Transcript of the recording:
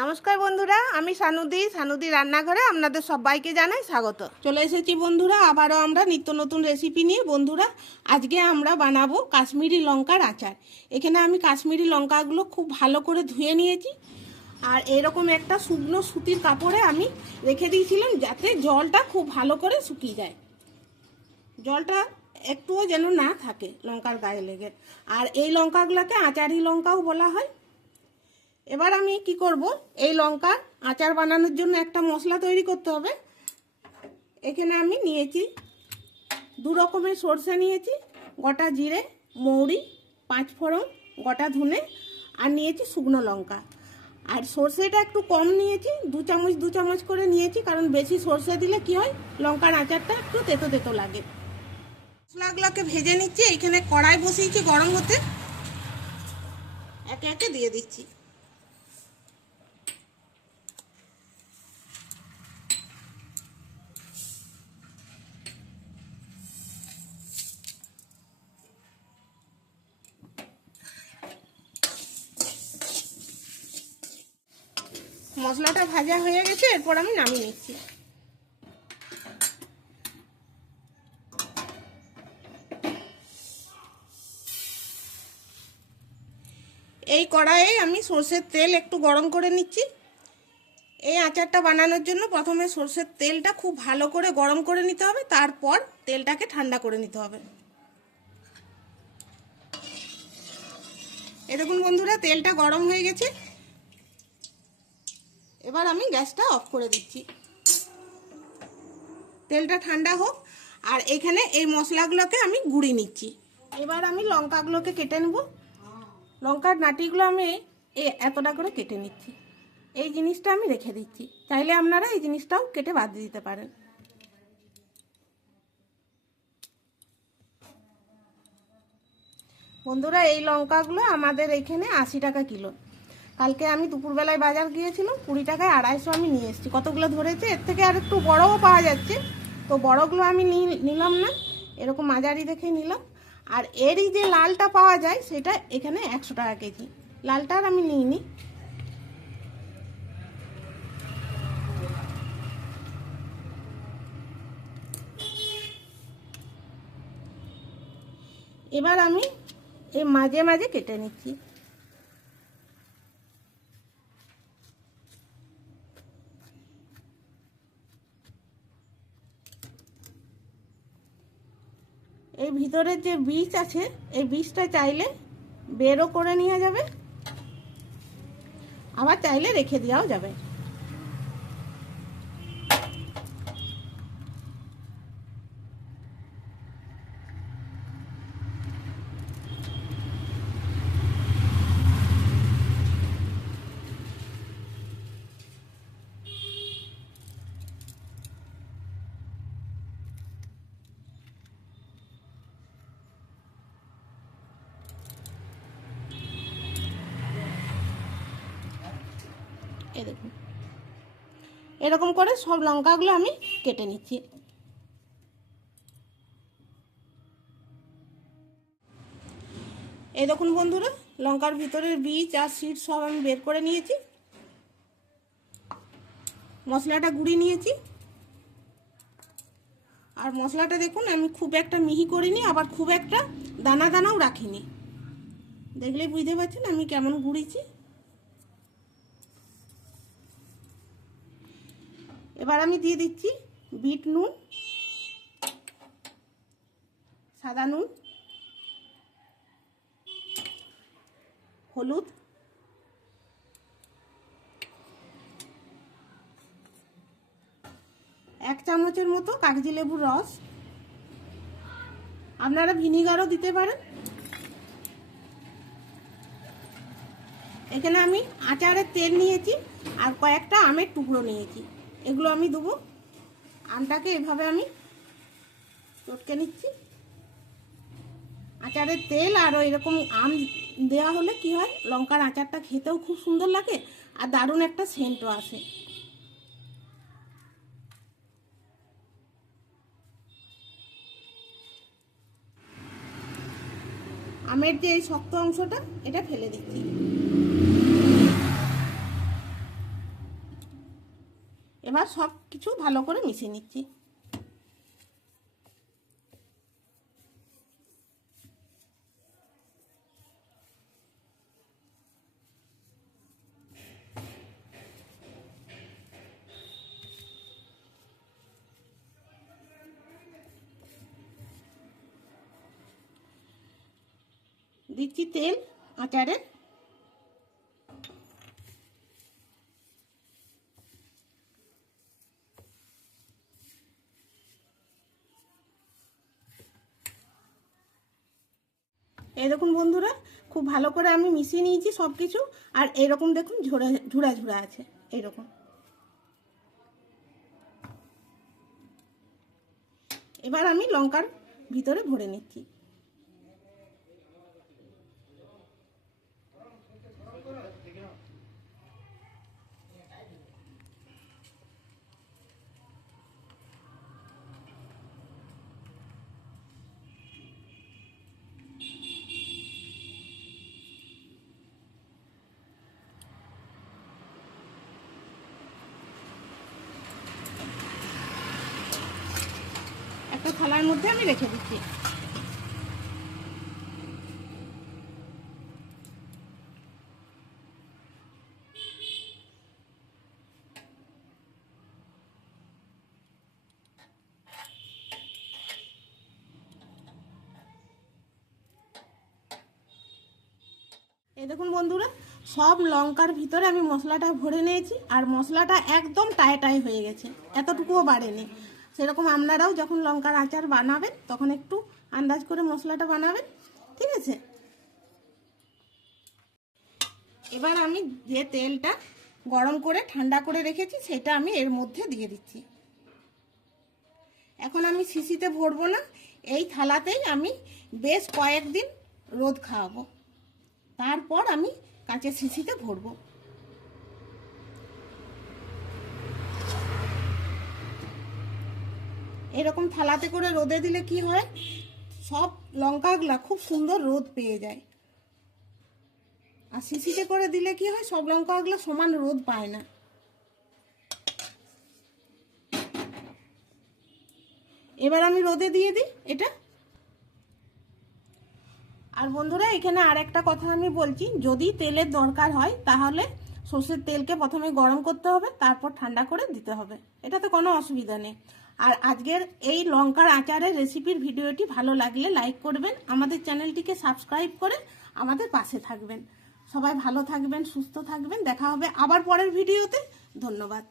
নমস্কার বন্ধুরা, আমি সানুদি সানুদি রান্নাঘরে আপনাদের সবাইকে জানাই স্বাগত। চলে এসেছি বন্ধুরা, আবারও আমরা নিত্য নতুন রেসিপি নিয়ে। বন্ধুরা, আজকে আমরা বানাবো কাশ্মীরি লঙ্কার আচার। এখানে আমি কাশ্মীরি লঙ্কাগুলো খুব ভালো করে ধুয়ে নিয়েছি। আর এরকম একটা শুকনো সুতির কাপড়ে আমি রেখে দিয়েছিলাম যাতে জলটা খুব ভালো করে শুকিয়ে যায়। জলটা একটুও যেন না থাকে লঙ্কার গায়ে লেগে। আর এই লঙ্কাগুলোকে আচারি লঙ্কাও বলা হয়। এবার আমি কি করব? এই লঙ্কার আচার বানানোর জন্য একটা মশলা তৈরি করতে হবে। এখানে আমি নিয়েছি দু রকমের সর্ষে নিয়েছি, গোটা জিরে, মৌরি, পাঁচ ফোড়ন, গোটা ধনে, আর নিয়েছি শুকনো লঙ্কা। আর সর্ষেটা একটু কম নিয়েছি, দু চামচ দু চামচ করে নিয়েছি, কারণ বেশি সর্ষে দিলে কি হয়, লঙ্কার আচারটা একটু তেতো তেতো লাগে। মশলাগুলোকে ভেজে নিচ্ছি এখানে কড়াই বসিয়েছি গরম হতে। একে একে দিয়ে দিচ্ছি। মশলাটা ভাজা হয়ে গেছে, এরপর আমি নামিয়ে নিচ্ছি। এই কড়াইয়ে আমি সর্ষের তেল একটু গরম করে নিচ্ছি। এই আচারটা বানানোর জন্য প্রথমে সর্ষের তেলটা খুব ভালো করে গরম করে নিতে হবে, তারপর তেলটাকে ঠান্ডা করে নিতে হবে। এ দেখুন বন্ধুরা, তেলটা গরম হয়ে গেছে। এবার আমি গ্যাসটা অফ করে দিচ্ছি। তেলটা ঠান্ডা হোক, আর এখানে এই মশলাগুলোকে আমি গুঁড়ি নিচ্ছি। এবার আমি লঙ্কাগুলোকে কেটে নেব। লঙ্কার নাটিগুলো আমি এ এতটা করে কেটে নিচ্ছি। এই জিনিসটা আমি রেখে দিচ্ছি। চাইলে আপনারা এই জিনিসটাও কেটে বাদ দিতে পারেন। বন্ধুরা, এই লঙ্কাগুলো আমাদের এখানে আশি টাকা কিলো। কালকে আমি দুপুরবেলায় বাজার গিয়েছিলাম, কুড়ি টাকায় আড়াইশো আমি নিয়ে এসেছি। কতগুলো ধরেছে? এর থেকে আর একটু বড়ও পাওয়া যাচ্ছে। তো বড়গুলো আমি নিলাম না, এরকম মাঝারি দেখে নিলাম। আর এরই যে লালটা পাওয়া যায়, সেটা এখানে একশো টাকা কেজি। লালটা আর আমি নিইনি। এবার আমি এই মাঝে মাঝে কেটে নিচ্ছি। এই ভিতরের যে বীজ আছে, এই বীজটা চাইলে বেরও করে নেওয়া যাবে। আবার চাইলে রেখে দেওয়াও যাবে। দেখুন। এরকম করে সব লঙ্কাগুলো আমি কেটে নিচ্ছি। এই দেখুন বন্ধুরা, লঙ্কার ভিতরের বীজ আর সিড সব আমি বের করে নিয়েছি। মশলাটা গুঁড়ি নিয়েছি। আর মশলাটা দেখুন, আমি খুব একটা মিহি করিনি, আবার খুব একটা দানা দানাও রাখিনি। দেখলে বুঝতে পারছেন আমি কেমন গুঁড়িছি। এবার আমি দিয়ে দিচ্ছি বিট নুন, সাদা নুন, হলুদ, এক চামচের মতো কাগজি লেবুর রস। আপনারা ভিনিগারও দিতে পারেন। এখানে আমি আচারের তেল নিয়েছি আর কয়েকটা আমের টুকরো নিয়েছি। এগুলো আমি দেবো। আমটাকে এভাবে আমি চটকে নিচ্ছি। আচারের তেল আর এরকম আম দেওয়া হলে কি হয়, লঙ্কার আচারটা খেতেও খুব সুন্দর লাগে আর দারুণ একটা সেন্টও আসে। আমের যে এই শক্ত অংশটা, এটা ফেলে দিচ্ছি। এবার সব কিছু ভালো করে মিশিয়ে নিচ্ছি। দিচ্ছি তেল আচারের দেখুন বন্ধুরা, খুব ভালো করে আমি মিশিয়ে নিয়েছি সব কিছু আর এরকম দেখুন ঝোড়া, ঝুড়া ঝুড়া আছে, এরকম। এবার আমি লঙ্কার ভিতরে ভরে নিচ্ছি। একটা থালার মধ্যে আমি রেখে দিচ্ছি। এই দেখুন বন্ধুরা, সব লঙ্কার ভিতরে আমি মশলাটা ভরে নিয়েছি, আর মশলাটা একদম টাই টাই হয়ে গেছে, এতটুকুও বাড়েনি। সেরকম আপনারাও যখন লঙ্কার আচার বানাবেন, তখন একটু আন্দাজ করে মশলাটা বানাবেন, ঠিক আছে? এবার আমি যে তেলটা গরম করে ঠান্ডা করে রেখেছি, সেটা আমি এর মধ্যে দিয়ে দিচ্ছি। এখন আমি শিশিতে ভরবো না, এই থালাতেই আমি বেশ কয়েকদিন রোদ খাওয়াবো। তারপর আমি কাঁচের শিশিতে ভরবো। এরকম থালাতে করে রোদে দিলে কি হয়? সব লঙ্কাগুলা খুব সুন্দর রোদ পেয়ে যায়। আর শিশিতে করে দিলে কি হয়? সব লঙ্কাগুলো সমান রোদ পায় না। এবার আমি রোদে দিয়ে দিই এটা। আর বন্ধুরা, এখানে আর একটা কথা আমি বলছি। যদি তেলের দরকার হয়, তাহলে সর্ষের তেলকে প্রথমে গরম করতে হবে, তারপর ঠান্ডা করে দিতে হবে। এটাতে কোনো অসুবিধা নেই। আর আজকের এই লঙ্কার আচারের রেসিপির ভিডিওটি ভালো লাগলে লাইক করবেন, আমাদের চ্যানেলটিকে সাবস্ক্রাইব করে আমাদের পাশে থাকবেন। সবাই ভালো থাকবেন, সুস্থ থাকবেন, দেখা হবে আবার পরের ভিডিওতে। ধন্যবাদ।